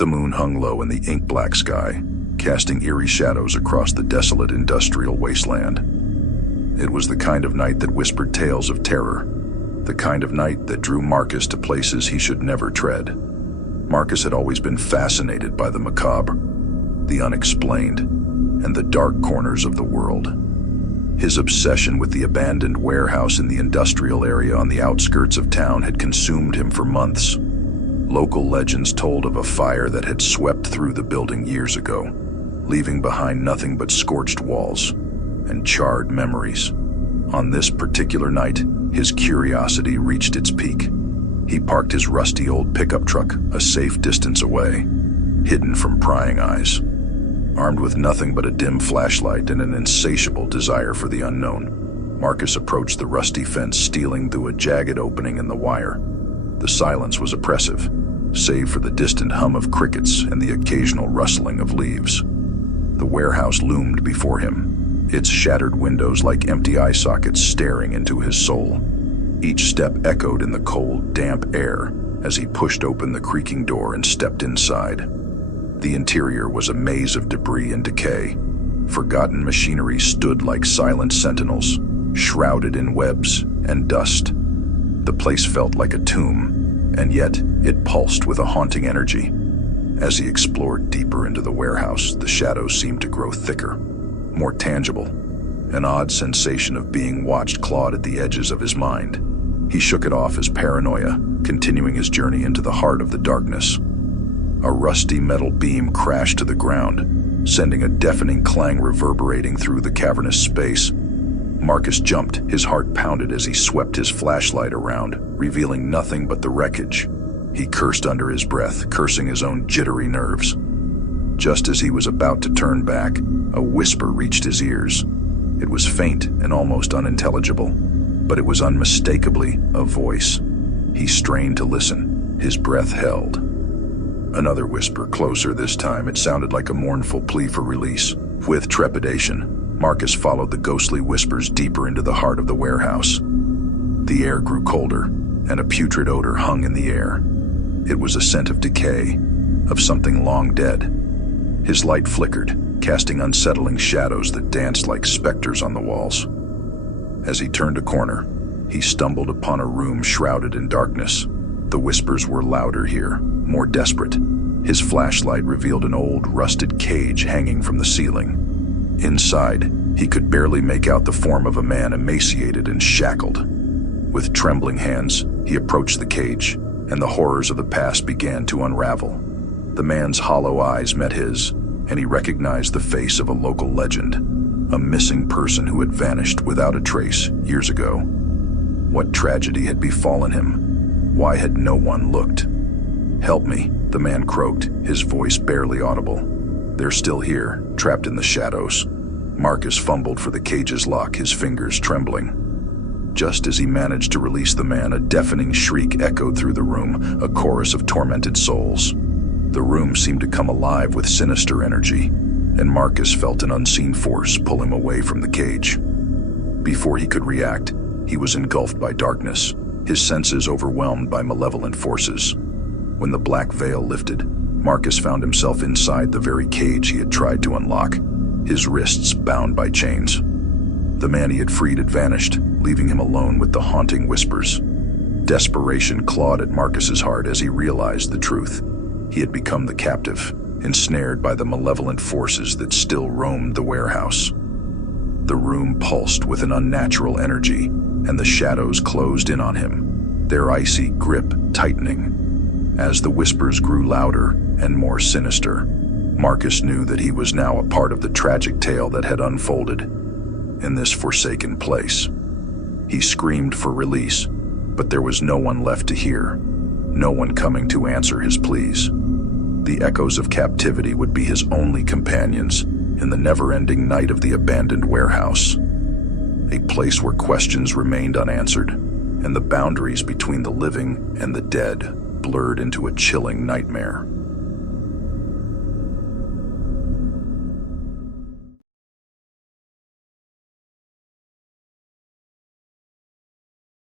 The moon hung low in the ink-black sky, casting eerie shadows across the desolate industrial wasteland. It was the kind of night that whispered tales of terror, the kind of night that drew Marcus to places he should never tread. Marcus had always been fascinated by the macabre, the unexplained, and the dark corners of the world. His obsession with the abandoned warehouse in the industrial area on the outskirts of town had consumed him for months. Local legends told of a fire that had swept through the building years ago, leaving behind nothing but scorched walls and charred memories. On this particular night, his curiosity reached its peak. He parked his rusty old pickup truck a safe distance away, hidden from prying eyes. Armed with nothing but a dim flashlight and an insatiable desire for the unknown, Marcus approached the rusty fence, stealing through a jagged opening in the wire. The silence was oppressive, save for the distant hum of crickets and the occasional rustling of leaves. The warehouse loomed before him, its shattered windows like empty eye sockets staring into his soul. Each step echoed in the cold, damp air as he pushed open the creaking door and stepped inside. The interior was a maze of debris and decay. Forgotten machinery stood like silent sentinels, shrouded in webs and dust. The place felt like a tomb, and yet it pulsed with a haunting energy. As he explored deeper into the warehouse, the shadows seemed to grow thicker, more tangible. An odd sensation of being watched clawed at the edges of his mind. He shook it off as paranoia, continuing his journey into the heart of the darkness. A rusty metal beam crashed to the ground, sending a deafening clang reverberating through the cavernous space. Marcus jumped, his heart pounded as he swept his flashlight around, revealing nothing but the wreckage. He cursed under his breath, cursing his own jittery nerves. Just as he was about to turn back, a whisper reached his ears. It was faint and almost unintelligible, but it was unmistakably a voice. He strained to listen, his breath held. Another whisper, closer this time. It sounded like a mournful plea for release. With trepidation, Marcus followed the ghostly whispers deeper into the heart of the warehouse. The air grew colder, and a putrid odor hung in the air. It was a scent of decay, of something long dead. His light flickered, casting unsettling shadows that danced like specters on the walls. As he turned a corner, he stumbled upon a room shrouded in darkness. The whispers were louder here, more desperate. His flashlight revealed an old, rusted cage hanging from the ceiling. Inside, he could barely make out the form of a man emaciated and shackled. With trembling hands, he approached the cage, and the horrors of the past began to unravel. The man's hollow eyes met his, and he recognized the face of a local legend, a missing person who had vanished without a trace years ago. What tragedy had befallen him? Why had no one looked? "Help me," the man croaked, his voice barely audible. "They're still here, trapped in the shadows." Marcus fumbled for the cage's lock, his fingers trembling. Just as he managed to release the man, a deafening shriek echoed through the room, a chorus of tormented souls. The room seemed to come alive with sinister energy, and Marcus felt an unseen force pull him away from the cage. Before he could react, he was engulfed by darkness, his senses overwhelmed by malevolent forces. When the black veil lifted, Marcus found himself inside the very cage he had tried to unlock, his wrists bound by chains. The man he had freed had vanished, leaving him alone with the haunting whispers. Desperation clawed at Marcus's heart as he realized the truth. He had become the captive, ensnared by the malevolent forces that still roamed the warehouse. The room pulsed with an unnatural energy, and the shadows closed in on him, their icy grip tightening. As the whispers grew louder and more sinister, Marcus knew that he was now a part of the tragic tale that had unfolded in this forsaken place. He screamed for release, but there was no one left to hear, no one coming to answer his pleas. The echoes of captivity would be his only companions in the never-ending night of the abandoned warehouse, a place where questions remained unanswered, and the boundaries between the living and the dead blurred into a chilling nightmare.